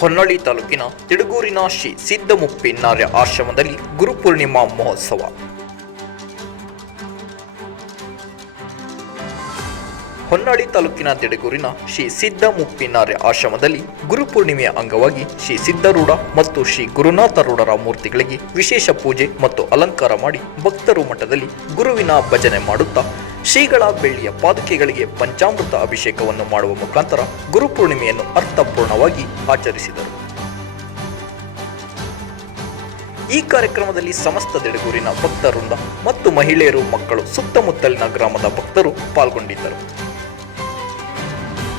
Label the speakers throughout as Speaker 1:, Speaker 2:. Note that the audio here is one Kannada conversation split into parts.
Speaker 1: ಹೊನ್ನಳ್ಳಿ ತಾಲೂಕಿನ ತಿಡುಗೂರಿನ ಶ್ರೀ ಸಿದ್ದಮುಪ್ಪಿನಾರ್ಯ ಆಶ್ರಮದಲ್ಲಿ ಗುರುಪೂರ್ಣಿಮಾ ಮಹೋತ್ಸವ. ಹೊನ್ನಾಳಿ ತಾಲೂಕಿನ ತಿಡಗೂರಿನ ಶ್ರೀ ಸಿದ್ಧ ಮುಪ್ಪಿನಾರ್ಯ ಆಶ್ರಮದಲ್ಲಿ ಗುರುಪೂರ್ಣಿಮೆಯ ಅಂಗವಾಗಿ ಶ್ರೀ ಸಿದ್ಧರೂಢ ಮತ್ತು ಶ್ರೀ ಗುರುನಾಥರೂಢರ ಮೂರ್ತಿಗಳಿಗೆ ವಿಶೇಷ ಪೂಜೆ ಮತ್ತು ಅಲಂಕಾರ ಮಾಡಿ ಭಕ್ತರು ಮಠದಲ್ಲಿ ಗುರುವಿನ ಭಜನೆ ಮಾಡುತ್ತಾ ಶ್ರೀಗಳ ಬೆಳ್ಳಿಯ ಪಾದುಕೆಗಳಿಗೆ ಪಂಚಾಮೃತ ಅಭಿಷೇಕವನ್ನು ಮಾಡುವ ಮುಖಾಂತರ ಗುರುಪೂರ್ಣಿಮೆಯನ್ನು ಅರ್ಥಪೂರ್ಣವಾಗಿ ಆಚರಿಸಿದರು. ಈ ಕಾರ್ಯಕ್ರಮದಲ್ಲಿ ಸಮಸ್ತ ದಿಡಗೂರಿನ ಭಕ್ತವೃಂದ ಮತ್ತು ಮಹಿಳೆಯರು ಮಕ್ಕಳು ಸುತ್ತಮುತ್ತಲಿನ ಗ್ರಾಮದ ಭಕ್ತರು ಪಾಲ್ಗೊಂಡಿದ್ದರು.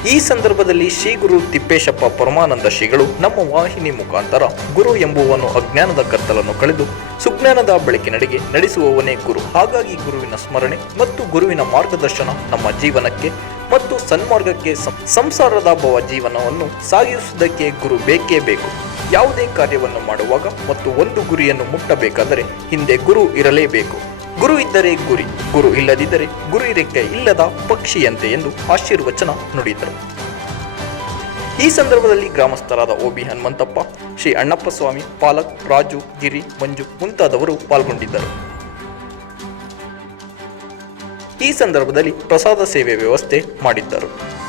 Speaker 1: ಈ ಸಂದರ್ಭದಲ್ಲಿ ಶ್ರೀ ಗುರು ತಿಪ್ಪೇಶಪ್ಪ ಪರಮಾನಂದ ಶ್ರೀಗಳು ನಮ್ಮ ವಾಹಿನಿ ಮುಖಾಂತರ ಗುರು ಎಂಬುವನು ಅಜ್ಞಾನದ ಕತ್ತಲನ್ನು ಕಳೆದು ಸುಜ್ಞಾನದ ಬೆಳಕಿನಡೆಗೆ ನಡೆಸುವವನೇ ಗುರು. ಹಾಗಾಗಿ ಗುರುವಿನ ಸ್ಮರಣೆ ಮತ್ತು ಗುರುವಿನ ಮಾರ್ಗದರ್ಶನ ನಮ್ಮ ಜೀವನಕ್ಕೆ ಮತ್ತು ಸನ್ಮಾರ್ಗಕ್ಕೆ ಸಂಸಾರದ ಭವ ಜೀವನವನ್ನು ಸಾಗಿಸುವುದಕ್ಕೆ ಗುರು ಬೇಕೇ ಬೇಕು. ಯಾವುದೇ ಕಾರ್ಯವನ್ನು ಮಾಡುವಾಗ ಮತ್ತು ಒಂದು ಗುರಿಯನ್ನು ಮುಟ್ಟಬೇಕಾದರೆ ಹಿಂದೆ ಗುರು ಇರಲೇಬೇಕು. ಗುರು ಇದ್ದರೆ ಗುರಿ, ಗುರು ಇಲ್ಲದಿದ್ದರೆ ಗುರು ರೆಕ್ಕೆ ಇಲ್ಲದ ಪಕ್ಷಿಯಂತೆ ಎಂದು ಆಶೀರ್ವಚನ ನುಡಿದರು. ಈ ಸಂದರ್ಭದಲ್ಲಿ ಗ್ರಾಮಸ್ಥರಾದ ಓಬಿ ಹನುಮಂತಪ್ಪ, ಶ್ರೀ ಅಣ್ಣಪ್ಪ ಸ್ವಾಮಿ, ಪಾಲಕ್, ರಾಜು, ಗಿರಿ, ಮಂಜು ಮುಂತಾದವರು ಪಾಲ್ಗೊಂಡಿದ್ದರು. ಈ ಸಂದರ್ಭದಲ್ಲಿ ಪ್ರಸಾದ ಸೇವೆ ವ್ಯವಸ್ಥೆ ಮಾಡಿದ್ದರು.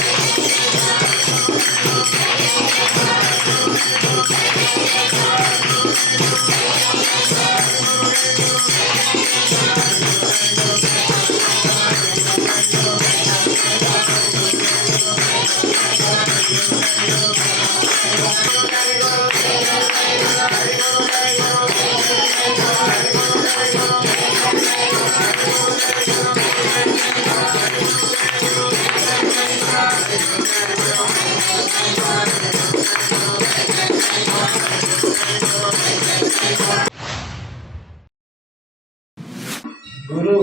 Speaker 2: ಗುರು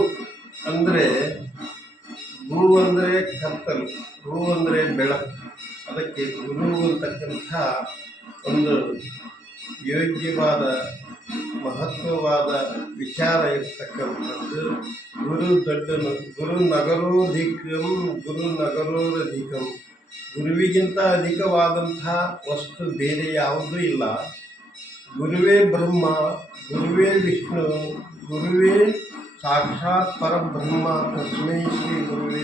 Speaker 2: ಅಂದರೆ ಗು ಅಂದರೆ ಕತ್ತಲು ಗುರು ಅಂದರೆ ಬೆಳಕು ಅದಕ್ಕೆ ಗುರು ಅಂತಕ್ಕಂಥ ಒಂದು ಯೋಗ್ಯವಾದ, ಮಹತ್ವವಾದ ವಿಚಾರ ಇರ್ತಕ್ಕಂಥದ್ದು ಗುರು ದೊಡ್ಡನು. ಗುರು ನಗರೋಧಿಕಂ, ಗುರು ನಗರೋರಧಿಕಂ. ಗುರುವಿಗಿಂತ ಅಧಿಕವಾದಂಥ ವಸ್ತು ಬೇರೆ ಯಾವುದೂ ಇಲ್ಲ. ಗುರುವೇ ಬ್ರಹ್ಮ, ಗುರುವೇ ವಿಷ್ಣು, ಗುರುವೇ ಸಾಕ್ಷಾತ್ ಪರಬ್ರಹ್ಮ ತಸ್ಮೈ ಶ್ರೀ ಗುರುವೇ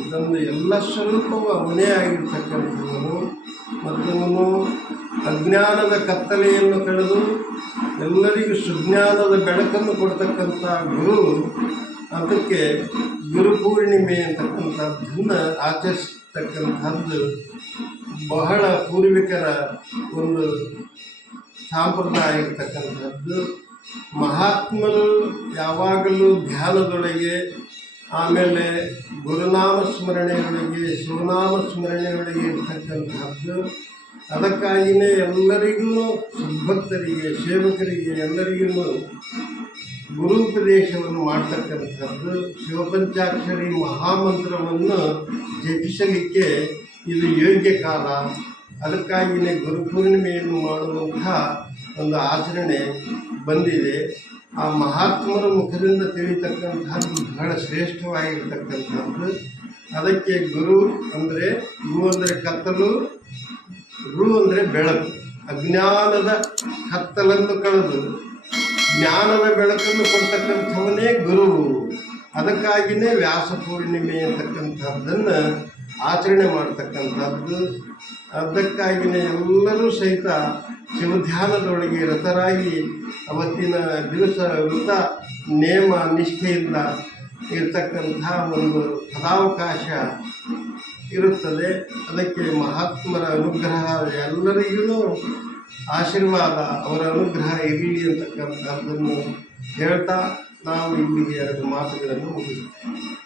Speaker 2: ಇದೊಂದು ಎಲ್ಲ ಸ್ವರೂಪವು ಅವನೇ ಆಗಿರ್ತಕ್ಕಂಥವನು. ಮತ್ತವನು ಅಜ್ಞಾನದ ಕತ್ತಲೆಯನ್ನು ಕಳೆದು ಎಲ್ಲರಿಗೂ ಸುಜ್ಞಾನದ ಬೆಳಕನ್ನು ಕೊಡ್ತಕ್ಕಂಥ ಗುರು. ಅದಕ್ಕೆ ಗುರುಪೂರ್ಣಿಮೆ ಅಂತಕ್ಕಂಥದ್ದನ್ನು ಆಚರಿಸ್ತಕ್ಕಂಥದ್ದು ಬಹಳ ಪೂರ್ವಿಕರ ಒಂದು ಸಾಂಪ್ರದಾಯ ಇರ್ತಕ್ಕಂಥದ್ದು. ಮಹಾತ್ಮರು ಯಾವಾಗಲೂ ಧ್ಯಾನದೊಳಗೆ, ಆಮೇಲೆ ಗುರುನಾಮ ಸ್ಮರಣೆಯೊಳಗೆ, ಶಿವನಾಮ ಸ್ಮರಣೆಯೊಳಗೆ ಇರ್ತಕ್ಕಂಥದ್ದು. ಅದಕ್ಕಾಗಿಯೇ ಎಲ್ಲರಿಗೂ ಸದ್ಭಕ್ತರಿಗೆ ಸೇವಕರಿಗೆ ಎಲ್ಲರಿಗೂ ಗುರುಪದೇಶವನ್ನು ಮಾಡ್ತಕ್ಕಂಥದ್ದು. ಶಿವಪಂಚಾಕ್ಷರಿ ಮಹಾಮಂತ್ರವನ್ನು ಜಪಿಸಲಿಕ್ಕೆ ಇದು ಯೋಗ್ಯ ಕಾಲ. ಅದಕ್ಕಾಗಿಯೇ ಗುರುಪೂರ್ಣಿಮೆಯನ್ನು ಮಾಡುವಂಥ ಒಂದು ಆಚರಣೆ ಬಂದಿದೆ. ಆ ಮಹಾತ್ಮರ ಮುಖದಿಂದ ತಿಳಿತಕ್ಕಂಥದ್ದು ಬಹಳ ಶ್ರೇಷ್ಠವಾಗಿರ್ತಕ್ಕಂಥದ್ದು. ಅದಕ್ಕೆ ಗುರು ಅಂದರೆ ಗು ಅಂದರೆ ಕತ್ತಲು, ರು ಅಂದರೆ ಬೆಳಕು. ಅಜ್ಞಾನದ ಕತ್ತಲನ್ನು ಕಳೆದು ಜ್ಞಾನದ ಬೆಳಕನ್ನು ಕೊಡ್ತಕ್ಕಂಥವನೇ ಗುರು. ಅದಕ್ಕಾಗಿಯೇ ವ್ಯಾಸ ಪೂರ್ಣಿಮೆ ಅಂತಕ್ಕಂಥದ್ದನ್ನು ಆಚರಣೆ ಮಾಡ್ತಕ್ಕಂಥದ್ದು. ಅದಕ್ಕಾಗಿಯೇ ಎಲ್ಲರೂ ಸಹಿತ ಶಿವಧ್ಯಾನದೊಳಗೆ ರತರಾಗಿ ಅವತ್ತಿನ ದಿವಸ ವೃತ ನೇಮ, ನಿಷ್ಠೆಯಿಂದ ಇರತಕ್ಕಂಥ ಒಂದು ಫಲಾವಕಾಶ ಇರುತ್ತದೆ. ಅದಕ್ಕೆ ಮಹಾತ್ಮರ ಅನುಗ್ರಹ, ಎಲ್ಲರಿಗೂ ಆಶೀರ್ವಾದ, ಅವರ ಅನುಗ್ರಹ ಇರಲಿ ಅಂತಕ್ಕಂಥದ್ದನ್ನು ಹೇಳ್ತಾ ನಾವು ಇಲ್ಲಿಗೆ ಎರಡು ಮಾತುಗಳನ್ನು ಮುಗಿಸ್ತೇವೆ